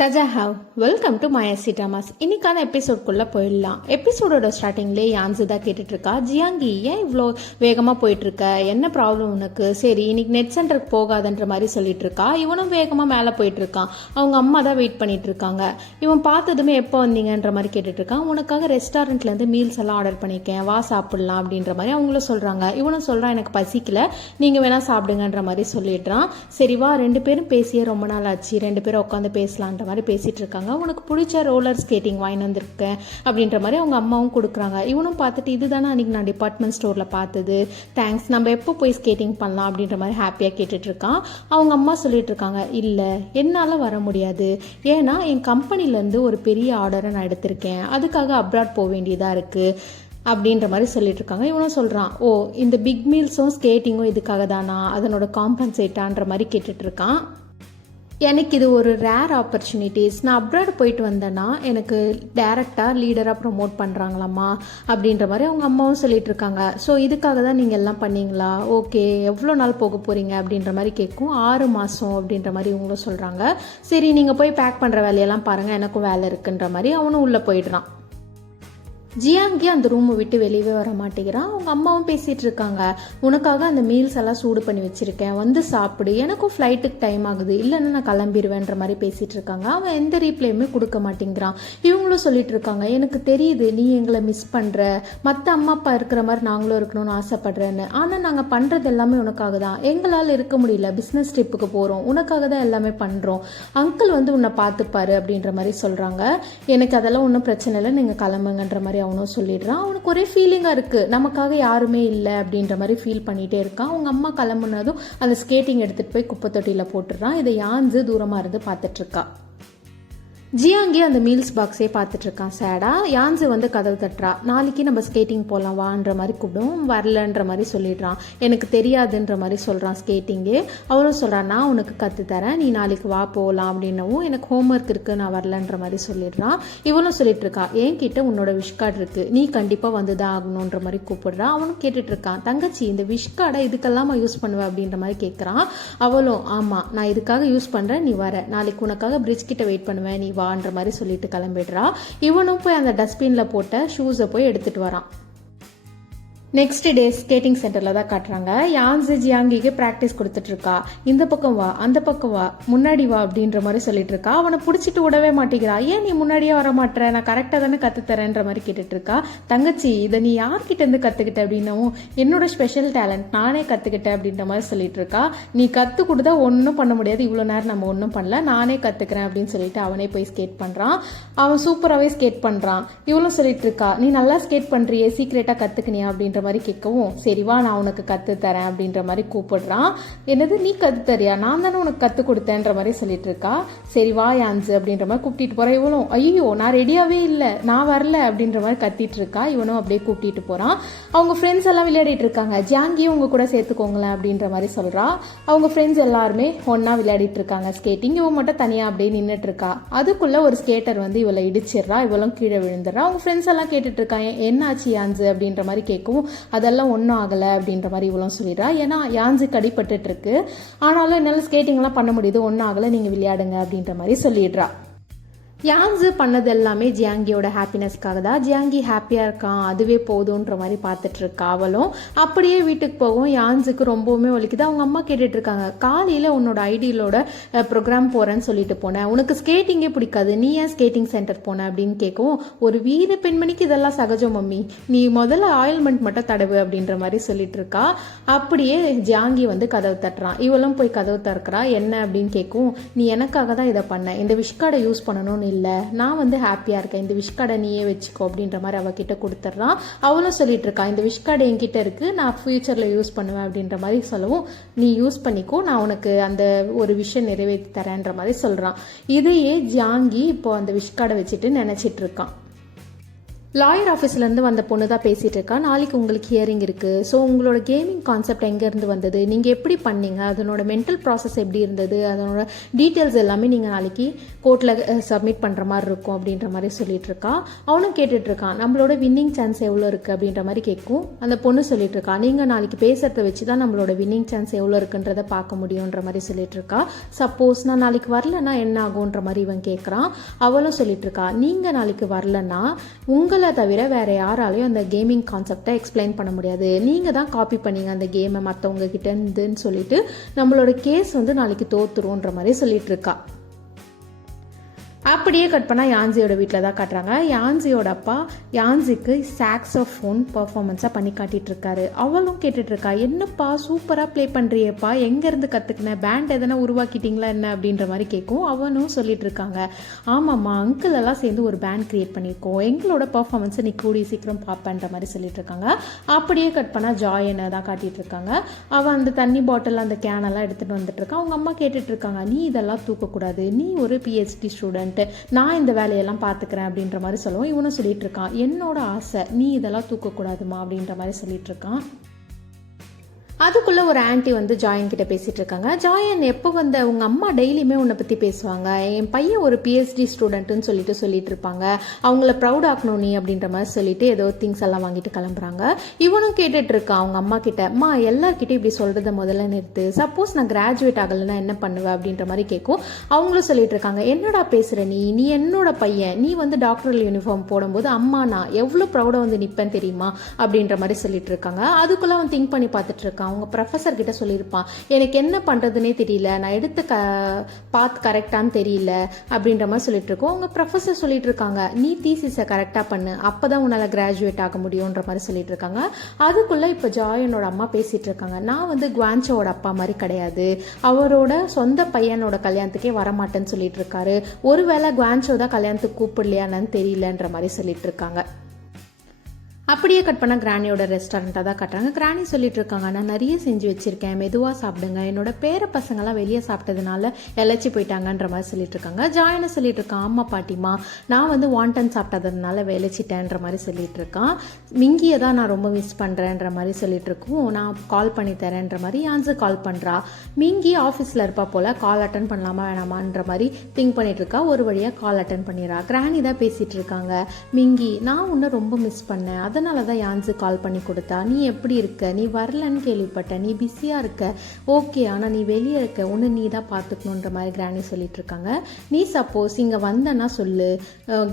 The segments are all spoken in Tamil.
தஜாஹாவ் வெல்கம் டு மாயாசி ட்ராமாஸ். இன்னைக்கான எபிசோட்குள்ளே போயிடலாம். எபிசோடோட ஸ்டார்டிங்லேயே யான்ஸு தான் கேட்டுட்ருக்கா, ஜியாங்கி ஏன் இவ்வளோ வேகமாக போயிட்டுருக்க, என்ன ப்ராப்ளம் உனக்கு, சரி இன்னைக்கு நெட் சென்டருக்கு போகாதன்ற மாதிரி சொல்லிட்டு இருக்கா. இவனும் வேகமாக மேலே போயிட்டுருக்கான். அவங்க அம்மா தான் வெயிட் பண்ணிட்டு இருக்காங்க. இவன் பார்த்ததுமே எப்போ வந்தீங்கன்ற மாதிரி கேட்டுட்ருக்கான். உனக்காக ரெஸ்டாரண்ட்லேருந்து மீல்ஸ் எல்லாம் ஆர்டர் பண்ணியிருக்கேன், வா சாப்பிட்லாம் அப்படின்ற மாதிரி அவங்களும் சொல்கிறாங்க. இவனும் சொல்கிறான், எனக்கு பசிக்கல, நீங்கள் வேணால் சாப்பிடுங்கன்ற மாதிரி சொல்லிடுறான். சரி வா, ரெண்டு பேரும் பேசியே ரொம்ப நாள் ஆச்சு, ரெண்டு பேரும் உட்காந்து பேசலான்ற மாதிரி பேசிட்டு இருக்காங்க. உனக்கு பிடிச்ச ரோலர் ஸ்கேட்டிங் வாங்கி வந்திருக்கேன் அப்படின்ற மாதிரி அவங்க அம்மாவும் கொடுக்குறாங்க. இவனும் பார்த்துட்டு இதுதானே அன்னைக்கு நான் டிபார்ட்மெண்ட் ஸ்டோரில் பார்த்தது, தேங்க்ஸ், நம்ம எப்போ போய் ஸ்கேட்டிங் பண்ணலாம் அப்படின்ற மாதிரி ஹாப்பியாக கேட்டுட்டு இருக்கான். அவங்க அம்மா சொல்லிட்டு இருக்காங்க, இல்லை என்னால் வர முடியாது, ஏன்னா என் கம்பெனிலேருந்து ஒரு பெரிய ஆர்டரை நான் எடுத்திருக்கேன், அதுக்காக அப்ராட் போக வேண்டியதாக இருக்குது அப்படின்ற மாதிரி சொல்லிட்டு இருக்காங்க. இவனும் சொல்கிறான், ஓ இந்த பிக் மீல்ஸும் ஸ்கேட்டிங்கும் இதுக்காக தானா, அதனோட காம்பன்சேட்டான்ற மாதிரி கேட்டுட்டு இருக்கான். எனக்கு இது ஒரு ரேர் ஆப்பர்ச்சுனிட்டிஸ், நான் அப்ராட் போயிட்டு வந்தேன்னா எனக்கு டேரெக்டாக லீடராக ப்ரொமோட் பண்ணுறாங்களாம்மா அப்படின்ற மாதிரி அவங்க அம்மாவும் சொல்லிட்டு இருக்காங்க. ஸோ இதுக்காக தான் நீங்கள் எல்லாம் பண்ணீங்களா, ஓகே எவ்வளோ நாள் போக போகிறீங்க அப்படின்ற மாதிரி கேட்கும். 6 மாதம் அப்படின்ற மாதிரி இவங்களும் சொல்கிறாங்க. சரி நீங்கள் போய் பேக் பண்ணுற வேலையெல்லாம் பாருங்கள், எனக்கும் வேலை இருக்குன்ற மாதிரி அவனும் உள்ளே போயிடுறான். ஜியாங்கி அந்த ரூமை விட்டு வெளியவே வர மாட்டேங்கிறான். அவங்க அம்மாவும் பேசிகிட்டு இருக்காங்க, உனக்காக அந்த மீல்ஸ் எல்லாம் சூடு பண்ணி வச்சுருக்கேன், வந்து சாப்பிடு, எனக்கும் ஃப்ளைட்டுக்கு டைம் ஆகுது, இல்லைன்னா நான் கிளம்பிடுவேன்ற மாதிரி பேசிகிட்டு இருக்காங்க. அவன் எந்த ரீப்ளேயுமே கொடுக்க மாட்டேங்கிறான். இவங்களும் சொல்லிட்டு இருக்காங்க, எனக்கு தெரியுது நீ எங்களை மிஸ் பண்ணுற, மற்ற அம்மா அப்பா இருக்கிற மாதிரி நாங்களும் இருக்கணும்னு ஆசைப்படுறேன்னு, ஆனால் நாங்கள் பண்ணுறது எல்லாமே உனக்காக தான், எங்களால் இருக்க முடியல, பிஸ்னஸ் ட்ரிப்புக்கு போகிறோம், உனக்காக தான் எல்லாமே பண்ணுறோம், அங்கிள் வந்து உன்னை பார்த்துப்பாரு அப்படின்ற மாதிரி சொல்கிறாங்க. எனக்கு அதெல்லாம் ஒன்றும் பிரச்சனை இல்லை, நீங்கள் கிளம்புங்கன்ற மாதிரி அவனும் சொல்லிடுறான். அவனுக்கு ஒரே ஃபீலிங்காக இருக்குது, நமக்காக யாருமே இல்லை அப்படின்ற மாதிரி ஃபீல் பண்ணிகிட்டே இருக்கான். அவங்க அம்மா கிளம்புனதும் அந்த ஸ்கேட்டிங் எடுத்துகிட்டு போய் குப்பை தொட்டியில் போட்டுடுறான். இதை யான்ஸு தூரமாக இருந்து பார்த்துட்ருக்கா. ஜியாங்கி அந்த மீல்ஸ் பாக்ஸே பார்த்துட்டு இருக்கான் சேடா. யான்ஸு வந்து கதவு தட்டுறா, நாளைக்கு நம்ம ஸ்கேட்டிங் போகலாம் வான்ற மாதிரி கூப்பிடும். வரலன்ற மாதிரி சொல்லிடுறான். எனக்கு தெரியாதுன்ற மாதிரி சொல்கிறான் ஸ்கேட்டிங்கு. அவரும் சொல்கிறான், நான் உனக்கு கற்றுத்தரேன், நீ நாளைக்கு வா போகலாம் அப்படின்னவும், எனக்கு ஹோம்ஒர்க் இருக்குது நான் வரலன்ற மாதிரி சொல்லிடுறான். இவனும் சொல்லிட்டு இருக்கா, என்கிட்ட உன்னோட விஷ் கார்டு இருக்குது, நீ கண்டிப்பாக வந்து தான் ஆகணுன்ற மாதிரி கூப்பிடுறான். அவனும் கேட்டுட்டு இருக்கான், தங்கச்சி இந்த விஷ் கார்டை இதுக்கெல்லாம் யூஸ் பண்ணுவேன் அப்படின்ற மாதிரி கேட்குறான். அவளும், ஆமாம் நான் இதுக்காக யூஸ் பண்ணுறேன், நீ வர, நாளைக்கு உனக்காக பிரிட்ஜ் கிட்ட வெயிட் பண்ணுவேன், நீ வான்ற மாதிரி சொல்லிட்டு கிளம்பிடுறா. இவனும் போய் அந்த டஸ்ட்பின்ல போட்ட ஷூஸை போய் எடுத்துட்டு வரான். நெக்ஸ்ட் டே ஸ்கேட்டிங் சென்டரில் தான் காட்டுறாங்க. யான்ஸு ஜியாங்கிக்கு ப்ராக்டிஸ் கொடுத்துட்டு இருக்கா. இந்த பக்கம் வா, அந்த பக்கம் வா, முன்னாடி வா அப்படின்ற மாதிரி சொல்லிட்டு இருக்கா. அவனை பிடிச்சிட்டு விடவே மாட்டேங்கிறா. ஏன் நீ முன்னாடியே வர மாட்டேற, நான் கரெக்டாக தானே கற்றுத்தரேன்ற மாதிரி கேட்டுட்டு இருக்கா. தங்கச்சி இதை நீ யார்கிட்டேருந்து கற்றுக்கிட்ட அப்படின்னவும், என்னோட ஸ்பெஷல் டேலண்ட், நானே கற்றுக்கிட்டேன் அப்படின்ற மாதிரி சொல்லிட்டு இருக்கா. நீ கற்றுக் கொடுத்தா ஒன்றும் பண்ண முடியாது, இவ்வளோ நேரம் நம்ம ஒன்றும் பண்ணல, நானே கற்றுக்கிறேன் அப்படின்னு சொல்லிட்டு அவனே போய் ஸ்கேட் பண்ணுறான். அவன் சூப்பராகவே ஸ்கேட் பண்ணுறான். இவளும் சொல்லிட்டு இருக்கா, நீ நல்லா ஸ்கேட் பண்ணுறியே, சீக்கிரட்டாக கற்றுக்கினியா அப்படின்ற மாதிரி கேட்கவும், சரிவா நான் உனக்கு கற்றுத்தரேன் அப்படின்ற மாதிரி கூப்பிடுறான். என்னது நீ கற்றுத்தரியா, நான் தானே உனக்கு கற்றுக் கொடுத்தேன்ற மாதிரி சொல்லிட்டு இருக்கா. சரிவா யான்ஸு அப்படின்ற மாதிரி கூப்பிட்டு போகிறான். இவனும், ஐயோ நான் ரெடியாகவே இல்லை, நான் வரல அப்படின்ற மாதிரி கத்திட்டு இருக்கா. இவனும் அப்படியே கூப்பிட்டு போகிறான். அவங்க ஃப்ரெண்ட்ஸ் எல்லாம் விளையாடிட்டு இருக்காங்க. ஜியாங்கியும் உங்க கூட சேர்த்துக்கோங்களேன் அப்படின்ற மாதிரி சொல்கிறா. அவங்க ஃப்ரெண்ட்ஸ் எல்லாருமே ஒன்றா விளையாடிட்டு இருக்காங்க ஸ்கேட்டிங். இவன் மட்டும் தனியாக அப்படியே நின்றுட்டு இருக்கா. அதுக்குள்ளே ஒரு ஸ்கேட்டர் வந்து இவளை இடிச்சிடுறா. இவளும் கீழே விழுந்துடுறா. அவங்க ஃப்ரெண்ட்ஸ் எல்லாம் கேட்டுட்டு இருக்காங்க, என்ன ஆச்சு யான்ஸு அப்படின்ற மாதிரி கேட்கவும், அதெல்லாம் ஒன்றும் ஆகலை அப்படின்ற மாதிரி இவ்வளோ சொல்லிடுறா. ஏன்னா யான்ஸுக்கு அடிபட்டுட்டு இருக்கு, ஆனாலும் என்னால் ஸ்கேட்டிங்லாம் பண்ண முடியுது, ஒன்றும் ஆகலை, நீங்கள் விளையாடுங்க அப்படின்ற மாதிரி சொல்லிடுறா. யான்ஸு பண்ணது எல்லாமே ஜியாங்கியோட ஹாப்பினஸ்க்காக தான். ஜியாங்கி ஹாப்பியாக இருக்கான், அதுவே போதுன்ற மாதிரி பார்த்துட்டு இருக்கா. அவளும் அப்படியே வீட்டுக்கு போகும். யான்ஸுக்கு ரொம்பவுமே ஒலிக்குது. அவங்க அம்மா கேட்டுட்டு இருக்காங்க, காலையில் உன்னோட ஐடியிலோட ப்ரோக்ராம் போகிறேன்னு சொல்லிட்டு போனேன், உனக்கு ஸ்கேட்டிங்கே பிடிக்காது, நீ ஏன் ஸ்கேட்டிங் சென்டர் போன அப்படின்னு கேட்கவும், ஒரு வீர பெண்மணிக்கு இதெல்லாம் சகஜம் மம்மி, நீ முதல்ல ஆயில்மெண்ட் மட்டும் தடவு அப்படின்ற மாதிரி சொல்லிட்டு இருக்கா. அப்படியே ஜியாங்கி வந்து கதவு தட்டுறான். இவளும் போய் கதவு திறக்கிறா. என்ன அப்படின்னு கேட்கும், நீ எனக்காக தான் இதை பண்ண, இந்த விஷ் கார்டை யூஸ் பண்ணணும்னு இல்லை, நான் வந்து ஹாப்பியாக இருக்கேன், இந்த விஷ் கார்டை நீயே வச்சுக்கோ அப்படின்ற மாதிரி அவகிட்ட கொடுத்துட்றான். அவளும் சொல்லிட்டு இருக்கா, இந்த விஷ் கார்டு என்கிட்ட இருக்குது, நான் ஃபியூச்சரில் யூஸ் பண்ணுவேன் அப்படின்ற மாதிரி சொல்லவும், நீ யூஸ் பண்ணிக்கோ, நான் உனக்கு அந்த ஒரு விஷயம் நிறைவேற்றி தரேன்ற மாதிரி சொல்கிறான். இதையே ஜியாங்கி இப்போ அந்த விஷ் கார்டை வச்சுட்டு நினச்சிட்டு இருக்கான். லாயர் ஆஃபீஸ்லேருந்து வந்த பொண்ணு தான் பேசிகிட்டு இருக்கா. நாளைக்கு உங்களுக்கு ஹியரிங் இருக்குது. ஸோ உங்களோட கேமிங் கான்செப்ட் எங்கேருந்து வந்தது, நீங்கள் எப்படி பண்ணீங்க, அதனோட மென்டல் ப்ராசஸ் எப்படி இருந்தது, அதனோட டீட்டெயில்ஸ் எல்லாமே நீங்கள் நாளைக்கு கோர்ட்டில் சப்மிட் பண்ணுற மாதிரி இருக்கும் அப்படின்ற மாதிரி சொல்லிட்டு இருக்கா. அவனும் கேட்டுட்ருக்கான், நம்மளோட வின்னிங் சான்ஸ் எவ்வளோ இருக்குது அப்படின்ற மாதிரி கேட்கும். அந்த பொண்ணு சொல்லிட்டு இருக்கா, நீங்கள் நாளைக்கு பேசுகிறத வச்சு தான் நம்மளோட வின்னிங் சான்ஸ் எவ்வளோ இருக்குன்றதை பார்க்க முடியுன்ற மாதிரி சொல்லிட்டு இருக்கா. சப்போஸ் நான் நாளைக்கு வரலன்னா என்ன ஆகுன்ற மாதிரி இவன் கேட்குறான். அவளும் சொல்லிட்டு இருக்கா, நீங்கள் நாளைக்கு வரலன்னா உங்களை தவிர வேற யாராலையும் அந்த கேமிங் கான்செப்டை எக்ஸ்பிளைன் பண்ண முடியாது. நீங்க தான் காப்பி பண்ணீங்க அந்த கேமை மற்றவங்க கிட்ட இருந்துன்னு சொல்லிட்டு நம்மளோட கேஸ் நாளைக்கு தோத்துருன்ற மாதிரி சொல்லிட்டு இருக்கா. அப்படியே கட் பண்ணால் யான்சியோட வீட்டில் தான் காட்டுறாங்க. யான்சியோட அப்பா யான்சிக்கு சாக்ஸோஃபோன் பர்ஃபார்மன்ஸாக பண்ணி காட்டிகிட்ருக்காரு. அவளும் கேட்டுட்ருக்கா, என்னப்பா சூப்பராக ப்ளே பண்ணுறியப்பா, எங்கேருந்து கற்றுக்கினேன், பேண்ட் எதனா உருவாக்கிட்டீங்களா என்ன அப்படின்ற மாதிரி கேட்கும். அவனும் சொல்லிட்டு இருக்காங்க, ஆமாம்மா அங்கிள் எல்லாம் சேர்ந்து ஒரு பேண்ட் க்ரியேட் பண்ணியிருக்கோம், எங்களோட பர்ஃபார்மன்ஸை நீ கூடிய சீக்கிரம் பார்ப்பேன்ற மாதிரி சொல்லிட்டு இருக்காங்க. அப்படியே கட் பண்ணால் ஜாயனை தான் காட்டிகிட்டு இருக்காங்க. அவன் அந்த தண்ணி பாட்டில் அந்த கேனெல்லாம் எடுத்துகிட்டு வந்துட்டு இருக்கான். அவங்க அம்மா கேட்டுட்ருக்காங்க, நீ இதெல்லாம் தூக்கக்கூடாது, நீ ஒரு PhD ஸ்டூடெண்ட், நான் இந்த வேலையெல்லாம் பார்த்துக்கிறேன் அப்படின்ற மாதிரி சொல்லுவோம். இவனும் சொல்லிட்டு இருக்கான், என்னோட ஆசை நீ இதெல்லாம் தூக்கக்கூடாதுமா அப்படின்ற மாதிரி சொல்லிட்டு இருக்கான். அதுக்குள்ளே ஒரு ஆன்ட்டி ஜாயன் கிட்ட பேசிகிட்டு இருக்காங்க. ஜாயன், எப்போ உங்கள் அம்மா டெய்லியுமே உன்னை பற்றி பேசுவாங்க, என் பையன் ஒரு PhD ஸ்டூடெண்ட்டுன்னு சொல்லிட்டு இருப்பாங்க, அவங்கள ப்ரௌட் ஆக்கணும் நீ அப்படின்ற மாதிரி சொல்லிட்டு ஏதோ திங்ஸ் எல்லாம் வாங்கிட்டு கிளம்புறாங்க. இவனும் கேட்டுட்டு இருக்கான் அவங்க அம்மா கிட்ட, அம்மா எல்லார்கிட்டையும் இப்படி சொல்கிறத முதல்ல நிறுத்து, சப்போஸ் நான் கிராஜுவேட் ஆகலைன்னா என்ன பண்ணுவேன் அப்படின்ற மாதிரி கேட்கும். அவங்களும் சொல்லிட்டு இருக்காங்க, என்னடா பேசுகிற நீ என்னோட பையன், நீ டாக்டரல் யூனிஃபார்ம் போடும்போது அம்மா நான் எவ்வளோ ப்ரௌடாக நிற்பேன் தெரியுமா அப்படின்ற மாதிரி சொல்லிட்டு இருக்காங்க. அதுக்குள்ளே அவன் திங்க் பண்ணி பார்த்துட்டு இருக்கான். அவங்க ப்ரொஃபஸர் கிட்ட சொல்லியிருப்பான், எனக்கு என்ன பண்ணுறதுனே தெரியல, நான் எடுத்து பார்த்து கரெக்டானு தெரியல அப்படின்ற மாதிரி சொல்லிட்டு இருக்கோம். அவங்க ப்ரொஃபஸர் சொல்லிட்டு இருக்காங்க, நீ தீசிஸை கரெக்டாக பண்ணு, அப்போ தான் உன்னால் கிராஜுவேட் ஆக முடியுன்ற மாதிரி சொல்லிட்டு இருக்காங்க. அதுக்குள்ளே இப்போ ஜாயனோட அம்மா பேசிகிட்டு இருக்காங்க, நான் குவான்சோட அப்பா மாதிரி கிடையாது, அவரோட சொந்த பையனோட கல்யாணத்துக்கே வரமாட்டேன்னு சொல்லிட்டு இருக்காரு, ஒருவேளை குவான்சோ தான் கல்யாணத்துக்கு கூப்பிடலையான்னு தெரியலன்ற மாதிரி சொல்லிட்டு இருக்காங்க. அப்படியே கட் பண்ணால் கிராணியோட ரெஸ்டாரண்ட்டாக தான் கட்டுறாங்க. கிராணி சொல்லிட்டு இருக்காங்க, நான் நிறைய செஞ்சு வச்சிருக்கேன், மெதுவாக சாப்பிடுங்க, என்னோட பேர பசங்கள்லாம் வெளியே சாப்பிட்டதுனால இழைச்சி போயிட்டாங்கன்ற மாதிரி சொல்லிட்டு இருக்காங்க. ஜாயனை சொல்லிட்டு இருக்கான், ஆமா பாட்டிமா நான் வாண்டன் சாப்பிட்டதுனால விளைச்சிட்டேன்ற மாதிரி சொல்லிட்டு இருக்கான். மிங்கியை தான் நான் ரொம்ப மிஸ் பண்ணுறேன்ற மாதிரி சொல்லிட்டு இருக்கோம். நான் கால் பண்ணி தரேன்ற மாதிரி யான்ஸு கால் பண்ணுறா. மிங்கி ஆஃபீஸில் இருப்பா போல், கால் அட்டன் பண்ணலாமா வேணாமான்ற மாதிரி திங்க் பண்ணிட்டு இருக்கா. ஒரு வழியாக கால் அட்டன் பண்ணிடுறா. கிராணி தான் பேசிகிட்டு இருக்காங்க, மிங்கி நான் உன்னை ரொம்ப மிஸ் பண்ணேன், அதனால தான் யான்ஸு கால் பண்ணி கொடுத்தா, நீ எப்படி இருக்க, நீ வரலன்னு கேள்விப்பட்டேன், நீ பிஸியாக இருக்க, ஓகே ஆனால் நீ வெளியே இருக்க, ஒன்று நீ தான் பார்த்துக்கணுன்ற மாதிரி கிராணி சொல்லிட்டு இருக்காங்க. நீ சப்போஸ் இங்கே வந்தன்னா சொல்லு,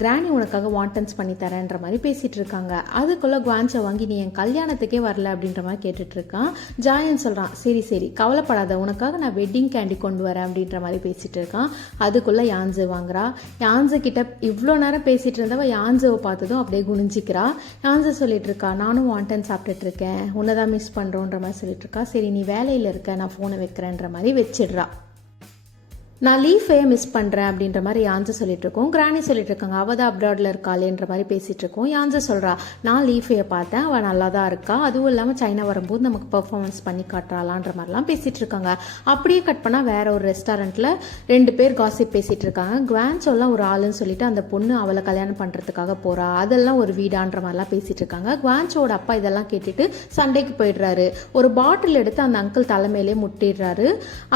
கிராணி உனக்காக வாண்டன்ஸ் பண்ணி தரேன்ற மாதிரி பேசிகிட்டு இருக்காங்க. அதுக்குள்ளே குவான்சை வாங்கி நீ என் கல்யாணத்துக்கே வரல அப்படின்ற மாதிரி கேட்டுட்டு இருக்கான். ஜாயன் சொல்கிறான், சரி சரி கவலைப்படாத, உனக்காக நான் வெட்டிங் கேண்டி கொண்டு வரேன் அப்படின்ற மாதிரி பேசிகிட்டு இருக்கான். அதுக்குள்ளே யான்ஸு வாங்குறா. யான்ஸு கிட்ட இவ்வளோ நேரம் பேசிகிட்டு இருந்தவ யான்ஸுவை பார்த்ததும் அப்படியே குனிஞ்சிக்கிறா. யான்ஸு சொல்லிட்டு இருக்கா, நானும் வாண்டன் சாப்பிட்டுட்டு இருக்கேன், உன்னை தான் மிஸ் பண்ணுறோன்ற மாதிரி சொல்லிட்டு இருக்கா. சரி நீ வேலையில் இருக்க, நான் ஃபோனை வைக்கிறேன்ற மாதிரி வச்சிடுறா. நான் லீஃபையே மிஸ் பண்ணுறேன் அப்படின்ற மாதிரி யான்ஸு சொல்லிட்டு இருக்கோம். கிராணி சொல்லிட்டு இருக்காங்க, அவள் தான் அப்ராடில் இருக்காளேன்ற மாதிரி பேசிகிட்டு இருக்கோம். யான்ஸு சொல்கிறா, நான் லீஃபையை பார்த்தேன், அவள் நல்லா தான் இருக்கா, அதுவும் இல்லாமல் சைனா வரும்போது நமக்கு பெர்ஃபார்மன்ஸ் பண்ணி காட்டுறாளான்ற மாதிரிலாம் பேசிகிட்டு இருக்காங்க. அப்படியே கட் பண்ணால் வேற ஒரு ரெஸ்டாரண்ட்டில் 2 பேர் காசிப் பேசிகிட்டு இருக்காங்க. குவான்சோலாம் ஒரு ஆளுன்னு சொல்லிட்டு அந்த பொண்ணு அவளை கல்யாணம் பண்ணுறதுக்காக போகிறா, அதெல்லாம் ஒரு வீடான்ற மாதிரிலாம் பேசிகிட்டு இருக்காங்க. குவான்சோட அப்பா இதெல்லாம் கேட்டுட்டு சண்டைக்கு போயிடுறாரு. ஒரு பாட்டில் எடுத்து அந்த அங்கிள் தலைமையிலே முட்டிடுறாரு.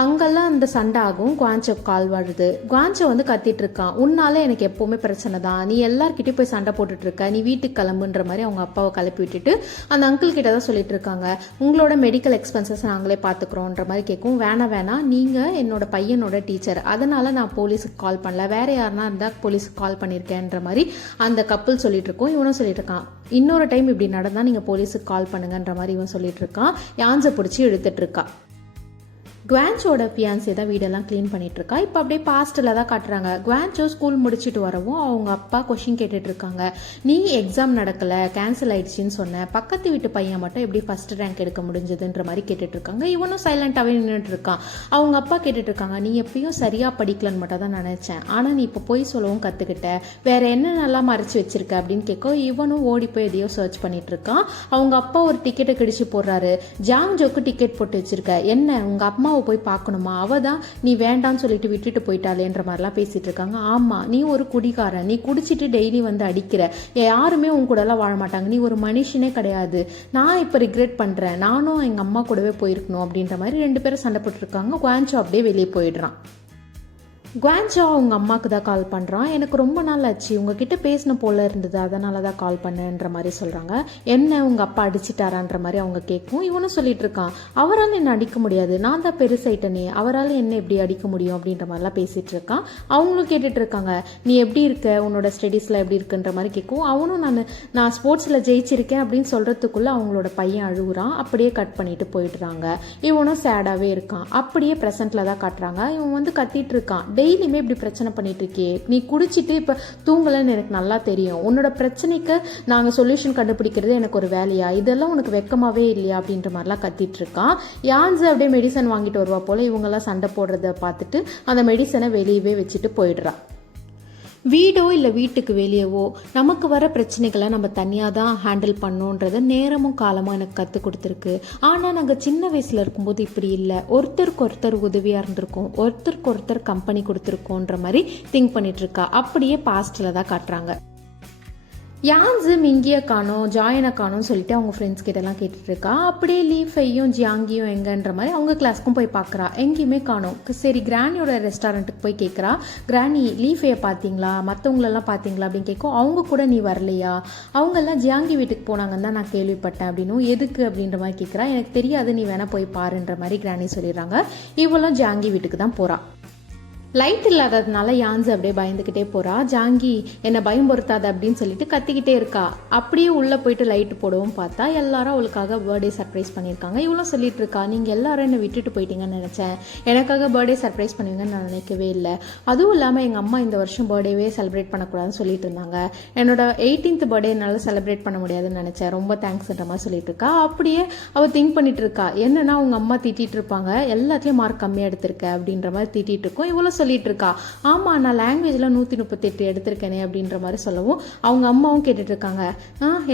அங்கெல்லாம் அந்த சண்டை ஆகும். குவான்சோ கால் வருது. குவான்சோ கத்திட்டு இருக்கான், உன்னால எனக்கு எப்பவுமே பிரச்சனை தான், நீ எல்லார்கிட்டயும் போய் சண்டை போட்டுட்டு இருக்க, நீ வீட்டுக்கு கிளம்புன்ற மாதிரி அவங்க அப்பாவை கிளப்பி விட்டுட்டு அந்த அங்கிள் கிட்ட தான் சொல்லிட்டு இருக்காங்க, உங்களோட மெடிக்கல் எக்ஸ்பென்சஸ் நாங்களே பார்த்துக்குறோன்ற மாதிரி கேட்கும். வேணாம் நீங்க என்னோட பையனோட டீச்சர், அதனால நான் போலீஸுக்கு கால் பண்ணல, வேற யாருன்னா இருந்தா போலீஸுக்கு கால் பண்ணியிருக்கேன்ற மாதிரி அந்த கப்பல் சொல்லிட்டு இருக்கோம். இவனும் சொல்லிட்டு இருக்கான், இன்னொரு டைம் இப்படி நடந்தா நீங்க போலீஸுக்கு கால் பண்ணுங்கன்ற மாதிரி இவன் சொல்லிட்டு இருக்கான். யான்ஸை பிடிச்சி எடுத்துட்டு இருக்கா. குவான்சோட ஃபியான்ஸே தான் வீடெல்லாம் க்ளீன் பண்ணிட்டு இருக்கா. இப்போ அப்படியே பாஸ்ட்டில் தான் காட்டுறாங்க. குவான்சோ ஸ்கூல் முடிச்சுட்டு வரவும் அவங்க அப்பா கொஷின் கேட்டுட்டு இருக்காங்க, நீ எக்ஸாம் நடக்கலை கேன்சல் ஆயிடுச்சின்னு சொன்ன, பக்கத்து வீட்டு பையன் மட்டும் எப்படி ஃபர்ஸ்ட் ரேங்க் எடுக்க முடிஞ்சதுன்ற மாதிரி கேட்டுட்டு இருக்காங்க. இவனும் சைலண்டாகவே நின்றுட்டு இருக்கான். அவங்க அப்பா கேட்டுட்டு இருக்காங்க, நீ எப்பயும் சரியாக படிக்கலன்னு மட்டும் தான் நினச்சேன், ஆனால் நீ இப்போ போய் சொல்லவும் கற்றுக்கிட்ட, வேற என்ன நல்லா மறைச்சி வச்சிருக்க அப்படின்னு கேட்க இவனும் ஓடி போய் எதையோ சர்ச் பண்ணிட்டு இருக்கான். அவங்க அப்பா ஒரு டிக்கெட்டை கிடிச்சு போடுறாரு. ஜாங் ஜோக்கு டிக்கெட் போட்டு வச்சிருக்க, என்ன உங்கள் அம்மா அம்மாவை போய் பார்க்கணுமா, அவள் தான் நீ வேண்டான்னு சொல்லிட்டு விட்டுட்டு போயிட்டாலேன்ற மாதிரிலாம் பேசிகிட்டு இருக்காங்க. ஆமாம், நீ ஒரு குடிகாரன், நீ குடிச்சிட்டு டெய்லி வந்து அடிக்கிற, யாருமே உன் கூடலாம் வாழ மாட்டாங்க, நீ ஒரு மனுஷனே கிடையாது, நான் இப்போ ரிக்ரெட் பண்ணுறேன், நானும் எங்கள் அம்மா கூடவே போயிருக்கணும் அப்படின்ற மாதிரி 2 பேரும் சண்டை போட்டுருக்காங்க. குவான்சோ அப்படியே வெளியே போயிடுறான். குவான்சோ அவங்க அம்மாவுக்கு தான் கால் பண்ணுறான். எனக்கு ரொம்ப நாள் ஆச்சு, உங்ககிட்ட பேசின போல இருந்தது, அதனால தான் கால் பண்ணேன்ற மாதிரி சொல்கிறாங்க. என்ன உங்கள் அப்பா அடிச்சிட்டாரான்ற மாதிரி அவங்க கேட்கும். இவனும் சொல்லிட்டு இருக்கான், அவரால் என்ன அடிக்க முடியாது, நான் தான் பெருசாயிட்டனே, அவரால் என்ன எப்படி அடிக்க முடியும் அப்படின்ற மாதிரிலாம் பேசிகிட்டு இருக்கான். அவங்களும் கேட்டுட்டு இருக்காங்க, நீ எப்படி இருக்க, உன்னோட ஸ்டடீஸ்லாம் எப்படி இருக்குன்ற மாதிரி கேட்கும். அவனும் நான் ஸ்போர்ட்ஸில் ஜெயிச்சிருக்கேன் அப்படின்னு சொல்கிறதுக்குள்ளே அவங்களோட பையன் அழுகுறான். அப்படியே கட் பண்ணிட்டு போயிடுறாங்க. இவனும் சேடாகவே இருக்கான். அப்படியே ப்ரெசென்ட்டில் தான் காட்டுறாங்க. இவன் வந்து கத்திட்டு இருக்கான், டெய்லியுமே இப்படி பிரச்சனை பண்ணிட்டு இருக்கே, நீ குடிச்சிட்டு இப்போ தூங்கலன்னு எனக்கு நல்லா தெரியும், உன்னோட பிரச்சனைக்கு நாங்கள் சொல்யூஷன் கண்டுபிடிக்கிறது எனக்கு ஒரு வேலையா, இதெல்லாம் உனக்கு வெக்கமாவே இல்லையா அப்படின்ற மாதிரிலாம் கத்திட்டு இருக்கான். யான்ஸு அப்படியே மெடிசன் வாங்கிட்டு வருவா போல இவங்கெல்லாம் சண்டை போடுறத பார்த்துட்டு அந்த மெடிசனை வெளியவே வச்சுட்டு போயிடுறா. வீடோ இல்லை வீட்டுக்கு வெளியவோ நமக்கு வர பிரச்சனைகளை நம்ம தனியாக தான் ஹேண்டில் பண்ணோன்றத நேரமும் காலமும் எனக்கு கற்றுக் கொடுத்துருக்கு. ஆனால் நாங்கள் சின்ன வயசில் இருக்கும்போது இப்படி இல்லை, ஒருத்தருக்கு ஒருத்தர் உதவியாக இருந்திருக்கோம், ஒருத்தருக்கு ஒருத்தர் கம்பெனி கொடுத்துருக்கோன்ற மாதிரி திங்க் பண்ணிகிட்ருக்கா. அப்படியே பாஸ்டில் தான் காட்டுறாங்க. யான்ஸு மிங்கியை காணோம், ஜாயனை காணோம்னு சொல்லிட்டு அவங்க ஃப்ரெண்ட்ஸ் கிட்டலாம் கேட்டுட்டு இருக்கா. அப்படியே லீஃபையும் ஜியாங்கியும் எங்கன்ற மாதிரி அவங்க கிளாஸ்க்கும் போய் பார்க்குறா. எங்கேயுமே காணோம். சரி, கிராணியோட ரெஸ்டாரண்ட்டுக்கு போய் கேட்குறா. கிராணி, லீஃபையை பார்த்தீங்களா, மற்றவங்களெல்லாம் பார்த்தீங்களா அப்படின்னு கேட்கும். அவங்க கூட நீ வரலையா, அவங்கெல்லாம் ஜியாங்கி வீட்டுக்கு போனாங்கன்னு தான் நான் கேள்விப்பட்டேன் அப்படின்னும். எதுக்கு அப்படின்ற மாதிரி கேட்குறா. எனக்கு தெரியாது, நீ வேணா போய் பாருன்ற மாதிரி கிராணி சொல்லிடுறாங்க. இவளும் ஜியாங்கி வீட்டுக்கு தான் போகிறா. லைட் இல்லாததுனால யான்ஸு அப்படியே பயந்துக்கிட்டே போகிறா. ஜாங்கி என்னை பயம் பொறுத்தாது அப்படின்னு சொல்லிட்டு கத்திக்கிட்டே இருக்கா. அப்படியே உள்ளே போயிட்டு லைட்டு போடவும் பார்த்தா எல்லாரும் அவளுக்காக பர்த்டே சர்ப்ரைஸ் பண்ணியிருக்காங்க. இவளும் சொல்லிட்டு இருக்கா, நீங்கள் எல்லாரும் என்னை விட்டுட்டு போயிட்டீங்கன்னு நினச்சேன், எனக்காக பர்த்டே சர்ப்ரைஸ் பண்ணுவீங்கன்னு நான் நினைக்கவே இல்லை. அதுவும் இல்லாமல் எங்கள் அம்மா இந்த வருஷம் பர்த்டேவே செலிப்ரேட் பண்ணக்கூடாதுன்னு சொல்லிட்டு இருந்தாங்க, என்னோட 18th பர்த்டே என்னால் செலிப்ரேட் பண்ண முடியாதுன்னு நினச்சேன், ரொம்ப தேங்க்ஸ்ன்ற மாதிரி சொல்லிட்டு இருக்கா. அப்படியே அவள் திங்க் பண்ணிட்டு இருக்கா, என்னன்னா உங்கள் அம்மா திட்டிகிட்டு இருப்பாங்க, எல்லாத்துலேயும் மார்க் கம்மியாக எடுத்திருக்க அப்படின்ற மாதிரி திட்டிகிட்டு இருக்கோம். இவ்வளோ சொல்லிட்டு இருக்கா. ஆமா, நான் லாங்குவேஜ்ல 138 எடுத்திருக்கேனே அப்படின்ற மாதிரி சொல்லவும் அவங்க அம்மாவும் கேட்டுட்டு இருக்காங்க,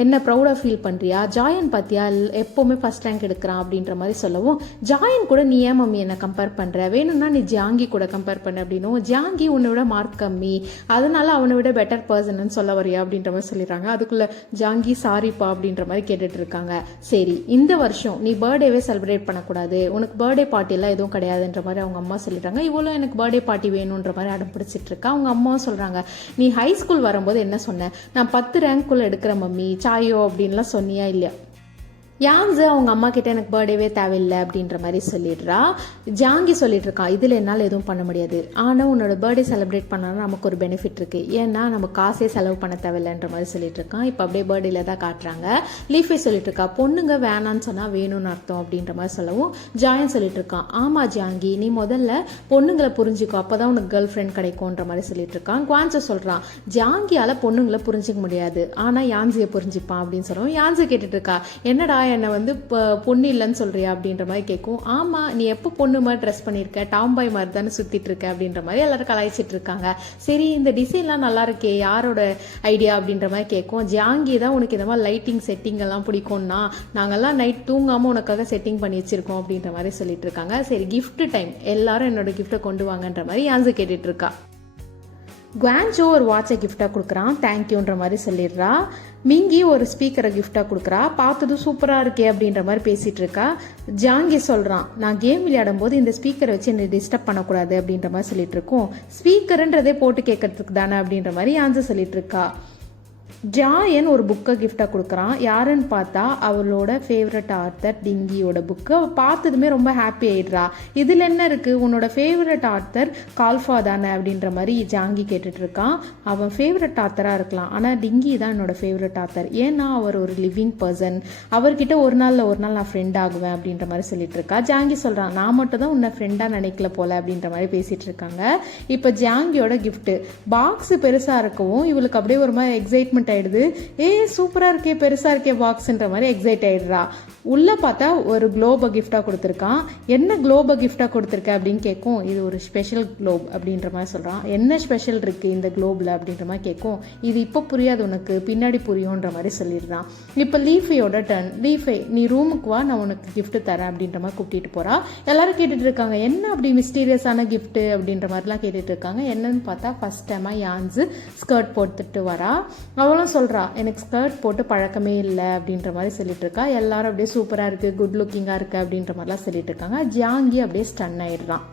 என்ன ப்ரௌடா ஃபீல் பண்றியா, ஜாயன் பாத்தியா எப்பவுமே ஃபர்ஸ்ட் ரேங்க் எடுக்கிறான் அப்படின்ற மாதிரி சொல்லவும், ஜாயன் கூட நீ ஏன் மம்மி என்ன கம்பேர் பண்ற, வேணும்னா நீ ஜாங்கி கூட கம்பேர் பண்ண அப்படின்னும், ஜாங்கி உன்னை விட மார்க் கம்மி, அதனால அவனை விட பெட்டர் பர்சன் சொல்ல வரியா அப்படின்ற மாதிரி சொல்லிடுறாங்க. அதுக்குள்ள ஜாங்கி சாரிப்பா அப்படின்ற மாதிரி கேட்டுட்டு இருக்காங்க. சரி, இந்த வருஷம் நீ பர்த்டேவே செலிப்ரேட் பண்ணக்கூடாது, உனக்கு பர்த்டே பார்ட்டி எல்லாம் எதுவும் கிடையாதுன்ற மாதிரி அவங்க அம்மா சொல்லிடுறாங்க. இவ்வளோ எனக்கு பர்த்டே பார்ட்டி வேணுன்ற மாதிரி அடம் பிடிச்சிட்டு இருக்கா. அவங்க அம்மாவும் சொல்றாங்க, நீ ஹை ஸ்கூல் வரும்போது என்ன சொன்ன, நான் 10 ரேங்க்குள்ள எடுக்கிற மம்மி, சாயோ அப்படின்லாம் சொன்னியா இல்லையா. யான்ஸு அவங்க அம்மா கிட்ட எனக்கு பர்த்டேவே தேவையில்லை அப்படின்ற மாதிரி சொல்லிடுறா. ஜாங்கி சொல்லிட்டு இருக்கா, இதில் என்னால் எதுவும் பண்ண முடியாது, ஆனால் உன்னோட பர்த்டே செலிப்ரேட் பண்ணாலும் நமக்கு ஒரு பெனிஃபிட் இருக்கு, ஏன்னா நம்ம காசே செலவு பண்ண தேவையில்லைன்ற மாதிரி சொல்லிட்டு இருக்கான். இப்போ அப்படியே பர்த்டேல தான் காட்டுறாங்க. லீஃபே சொல்லிட்டு இருக்கா, பொண்ணுங்க வேணான்னு சொன்னா வேணும்னு அர்த்தம் அப்படின்ற மாதிரி சொல்லவும் ஜாயன் சொல்லிட்டு இருக்கான், ஆமா ஜாங்கி, நீ முதல்ல பொண்ணுங்களை புரிஞ்சுக்கோ, அப்பதான் உனக்கு கேர்ள் ஃப்ரெண்ட் கிடைக்கும்ன்ற மாதிரி சொல்லிட்டு இருக்கான். குவான்சோ சொல்றான், ஜாங்கியால பொண்ணுங்களை புரிஞ்சிக்க முடியாது, ஆனா யான்சியை புரிஞ்சுப்பான் அப்படின்னு சொல்லவும் யான்சி கேட்டுட்டு இருக்கா, என்னடா என்னை வந்து பொண்ணு இல்லைன்னு சொல்றியா அப்படின்ற மாதிரி கேட்கும். ஆமா, நீ எப்போ பொண்ணு மாதிரி ட்ரெஸ் பண்ணியிருக்க, டாம் பாய் மாதிரி தானே சுத்திட்டு இருக்க அப்படின்ற மாதிரி எல்லாரும் கலாய்ச்சிட்டு இருக்காங்க. சரி, இந்த டிசைன்லாம் நல்லா இருக்கே, யாரோட ஐடியா அப்படின்ற மாதிரி கேட்கும். ஜாங்கி தான் உனக்கு இந்த மாதிரி லைட்டிங் செட்டிங் எல்லாம் பிடிக்கும்னா நாங்கெல்லாம் நைட் தூங்காம உனக்காக செட்டிங் பண்ணி வச்சிருக்கோம் அப்படின்ற மாதிரி சொல்லிட்டு இருக்காங்க. சரி, கிஃப்ட் டைம், எல்லாரும் என்னோட கிஃப்ட்டை கொண்டு வாங்கன்ற மாதிரி யான்சி கேட்டுட்டு இருக்கா. குவான்சோ ஒரு வாட்சை கிஃப்டாக கொடுக்குறான், தேங்க்யூன்ற மாதிரி சொல்லிடுறா. மிங்கி ஒரு ஸ்பீக்கரை கிஃப்டாக கொடுக்குறா, பார்த்ததும் சூப்பராக இருக்கே அப்படின்ற மாதிரி பேசிகிட்டு இருக்கா. ஜாங்கி சொல்கிறான், நான் கேம் விளையாடும் போது இந்த ஸ்பீக்கரை வச்சு என்னை டிஸ்டர்ப் பண்ணக்கூடாது அப்படின்ற மாதிரி சொல்லிட்டு இருக்கோம். ஸ்பீக்கருன்றதே போட்டு கேட்கறதுக்கு தானே அப்படின்ற மாதிரி யான்சி சொல்லிட்டு இருக்கா. ஜாயன் ஒரு புக்கை கிஃப்டாக கொடுக்குறான். யாருன்னு பார்த்தா அவளோட ஃபேவரட் ஆத்தர் டிங்கியோட புக்கு. அவள் பார்த்ததுமே ரொம்ப ஹாப்பி ஆயிடுறா. இதில் என்ன இருக்குது, உன்னோட ஃபேவரட் ஆத்தர் கால்ஃபா தானே அப்படின்ற மாதிரி ஜாங்கி கேட்டுட்டு இருக்கான். அவன் ஃபேவரட் ஆத்தராக இருக்கலாம், ஆனால் டிங்கி தான் என்னோட ஃபேவரட் ஆத்தர், ஏன்னா அவர் ஒரு லிவிங் பர்சன், அவர்கிட்ட ஒரு நாள் நான் ஃப்ரெண்ட் ஆகுவேன் அப்படின்ற மாதிரி சொல்லிட்டு இருக்கா. ஜாங்கி சொல்கிறான், நான் மட்டும் தான் உன்னை ஃப்ரெண்டாக நினைக்கல போல அப்படின்ற மாதிரி பேசிகிட்டு இருக்காங்க. இப்போ ஜாங்கியோட கிஃப்ட்டு பாக்ஸ் பெருசாக இருக்கவும் இவளுக்கு அப்படியே ஒரு மாதிரி எக்ஸைட்மெண்ட் ஆயிடுது. சூப்பரா இருக்கே, பெருசா இருக்கே பாக்ஸ்ன்ற மாதிரி எக்ஸைட் ஆயிடுறா. உள்ளே பார்த்தா ஒரு குளோபை கிஃப்டாக கொடுத்துருக்கான். என்ன குளோபை கிஃப்டாக கொடுத்துருக்க அப்படின்னு கேட்கும். இது ஒரு ஸ்பெஷல் குளோப் அப்படின்ற மாதிரி சொல்கிறான். என்ன ஸ்பெஷல் இருக்குது இந்த குளோபில் அப்படின்ற மாதிரி கேட்கும். இது இப்போ புரியாது உனக்கு, பின்னாடி புரியுன்ற மாதிரி சொல்லிடுறான். இப்போ லீஃபையோட டர்ன். லீஃபை நீ ரூமுக்கு வா, நான் உனக்கு கிஃப்ட் தரேன் அப்படின்ற மாதிரி கூப்பிட்டு போகிறா. எல்லாரும் கேட்டுட்டு இருக்காங்க என்ன அப்படி மிஸ்டீரியஸான கிஃப்ட்டு அப்படின்ற மாதிரிலாம் கேட்டுட்டு இருக்காங்க. என்னன்னு பார்த்தா ஃபர்ஸ்ட் டைமாக யான்ஸு ஸ்கர்ட் போட்டுட்டு வரா. அவளும் சொல்கிறா எனக்கு ஸ்கர்ட் போட்டு பழக்கமே இல்லை அப்படின்ற மாதிரி சொல்லிட்டு இருக்கா. எல்லாரும் அப்படியே சூப்பராக இருக்குது, குட் லுக்கிங்காக இருக்குது அப்படின்ற மாதிரிலாம் சொல்லிட்டு இருக்காங்க. ஜியாங்கி அப்படியே ஸ்டன் ஆயிடுறான்.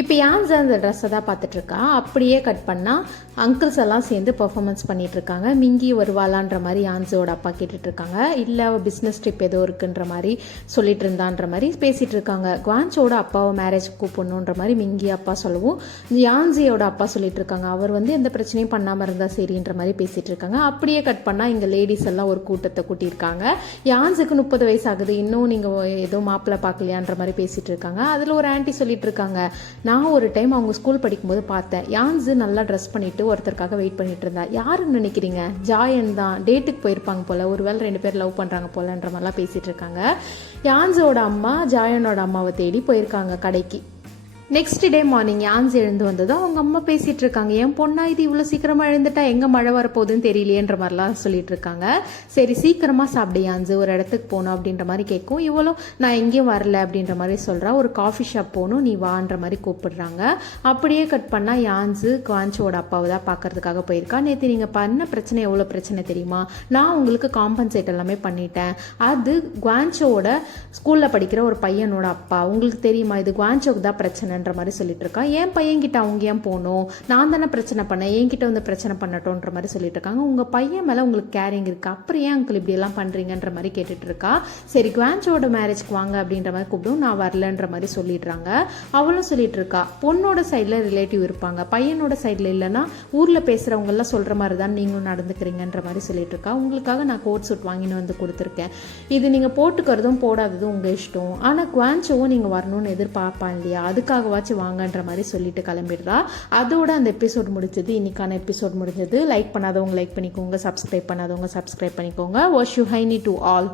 இப்போ யான்ஸ் அந்த ட்ரெஸ்ஸை தான் பார்த்துட்ருக்கா. அப்படியே கட் பண்ணால் அங்கிள்ஸ் எல்லாம் சேர்ந்து பர்ஃபார்மன்ஸ் பண்ணிகிட்ருக்காங்க. மிங்கி வருவாளான்ற மாதிரி யான்ஸோட அப்பா கேட்டுட்ருக்காங்க. இல்லை அவள் பிஸ்னஸ் ட்ரிப் ஏதோ இருக்குன்ற மாதிரி சொல்லிட்டு இருந்தான்ற மாதிரி பேசிகிட்டு இருக்காங்க. குவான்சோட அப்பாவை மேரேஜ் கூப்பிடணுன்ற மாதிரி மிங்கி அப்பா சொல்லவும் யான்ஸியோட அப்பா சொல்லிட்டு இருக்காங்க அவர் எந்த பிரச்சனையும் பண்ணாமல் இருந்தால் சரின்ற மாதிரி பேசிகிட்டு இருக்காங்க. அப்படியே கட் பண்ணால் இங்கே லேடிஸ் எல்லாம் ஒரு கூட்டத்தை கூட்டியிருக்காங்க. யான்ஸுக்கு 30 வயசு ஆகுது, இன்னும் நீங்கள் ஏதோ மாப்பிள்ளை பார்க்கலையான்ற மாதிரி பேசிகிட்டு இருக்காங்க. அதில் ஒரு ஆன்ட்டி சொல்லிட்டு இருக்காங்க நான் ஒரு டைம் அவங்க ஸ்கூல் படிக்கும்போது பார்த்தேன். யான்ஸு நல்லா ட்ரெஸ் பண்ணிட்டு ஒருத்தருக்காக வெயிட் பண்ணிட்டு இருந்தா. யாருன்னு நினைக்கிறீங்க? ஜாயன் தான். டேட்டுக்கு போயிருப்பாங்க போல, ஒருவேளை 2 பேர் லவ் பண்ணுறாங்க போலன்ற மாதிரிலாம் பேசிட்டு இருக்காங்க. யான்ஸோட அம்மா ஜாயனோட அம்மாவை தேடி போயிருக்காங்க கடைக்கு. நெக்ஸ்ட் டே மார்னிங் யான்ஸ் எழுந்து வந்ததும் அவங்க அம்மா பேசிட்டு இருக்காங்க. என் பொண்ணா இது இவ்வளோ சீக்கிரமா எழுந்துட்டா எங்க மழை வரப்போகுதுன்னு தெரியலையேன்ற மாதிரிலாம் சொல்லிட்டு இருக்காங்க. சரி சீக்கிரமா சாப்பிடு யான்ஸ், ஒரு இடத்துக்கு போகணும் அப்படின்ற மாதிரி கேட்கும். இவ்வளோ நான் எங்கேயும் வரல அப்படின்ற மாதிரி சொல்றா. ஒரு காஃபி ஷாப் போகணும், நீ வான்ற மாதிரி கூப்பிடுறாங்க. அப்படியே கட் பண்ணா யான்ஸு குவான்சோட அப்பாவை தான் பார்க்கறதுக்காக போயிருக்கா. நேற்று நீங்க பண்ண பிரச்சனை எவ்வளோ பிரச்சனை தெரியுமா? நான் உங்களுக்கு காம்பன்சேட் எல்லாமே பண்ணிட்டேன். அது குவான்சோட ஸ்கூல்ல படிக்கிற ஒரு பையனோட அப்பா. உங்களுக்கு தெரியுமா இது குவான்சோக்கு தான் பிரச்சனை மாதிரி சொல்லிட்டு இருக்கா. என் பையன் கிட்ட அவங்க ஏன் போகணும், நான் தானே பிரச்சனை பண்ணேன், என்கிட்ட பிரச்சனை பண்ணட்டோன்ற மாதிரி சொல்லிட்டு இருக்காங்க. உங்க பையன் மேல உங்களுக்கு கேரிங் இருக்கு, அப்புறம் ஏன் அங்கிள் இப்படி எல்லாம் பண்றீங்கன்ற மாதிரி கேட்டுட்டு இருக்கா. சரி குவான்சோட மேரேஜ்க்கு வாங்க அப்படின்ற மாதிரி கூப்பிடும், நான் வரலன்ற மாதிரி சொல்லிடுறாங்க. அவளும் சொல்லிட்டு இருக்கா பொண்ணோட சைட்ல ரிலேட்டிவ் இருப்பாங்க, பையனோட சைட்ல இல்லைன்னா ஊர்ல பேசுறவங்க எல்லாம் சொல்ற மாதிரி தான் நீங்களும் நடந்துக்கிறீங்கன்ற மாதிரி சொல்லிட்டு இருக்கா. உங்களுக்காக நான் கோட் சூட் வாங்கின்னு வந்து கொடுத்துருக்கேன், இது நீங்க போட்டுக்கிறதும் போடாததும் உங்க இஷ்டம், ஆனா குவான்சோவும் நீங்க வரணும்னு எதிர்பார்ப்பான் இல்லையா, அதுக்காக வாங்கன்ற மாதிரி சொல்லிட்டு கிளம்பிடுறா. அதோட அந்த எபிசோட் முடிஞ்சது. இன்னைக்கான எபிசோட் முடிஞ்சது. லைக் பண்ணாதவங்க லைக் பண்ணிக்கோங்க, சப்ஸ்கிரைப் பண்ணாதவங்க சப்ஸ்கிரைப் பண்ணிக்கோங்க. வாஷ் யூ ஹைனி டு ஆல்.